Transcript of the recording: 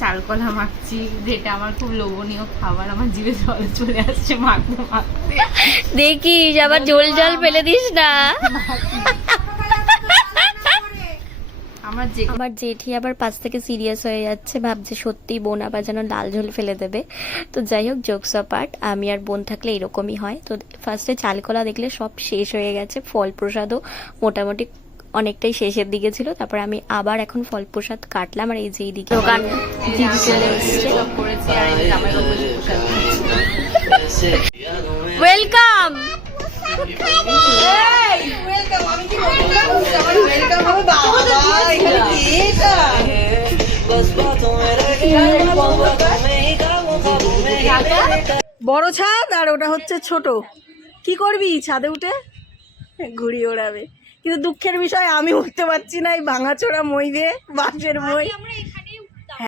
চালকলা মাখছি, যেটা আমার খুব লোভনীয় খাবার। আমার জিভে জল চলে আসছে মাখতে মাখতে। দেখিস আবার জল জল ফেলে দিস না। আমার জেঠি আবার পাশ থেকে সিরিয়াস হয়ে যাচ্ছে, ভাবছে সত্যি বোন আবার যেন ডাল ঝোল ফেলে দেবে। তো যাই হোক, জোকস অ্যাপার্ট, আমি আর বোন থাকলে এরকমই হয়। তো ফার্স্টে চালকলা দেখলে সব শেষ হয়ে গেছে, ফল প্রসাদও মোটামুটি অনেকটাই শেষের দিকে ছিল। তারপর আমি আবার এখন ফল প্রসাদ কাটলাম, আর এই যে এইদিকে দোকান দিদি চলে এসছে। ওয়েলকাম। বড় ছাদ আর ওটা হচ্ছে ছোট। কি করবি ছাদে উঠে? ঘুড়ি ওড়াবে। কিন্তু দুঃখের বিষয় আমি উঠতে পারছি না, এই ভাঙাচোরা মই দিয়ে, বাঁশের মই।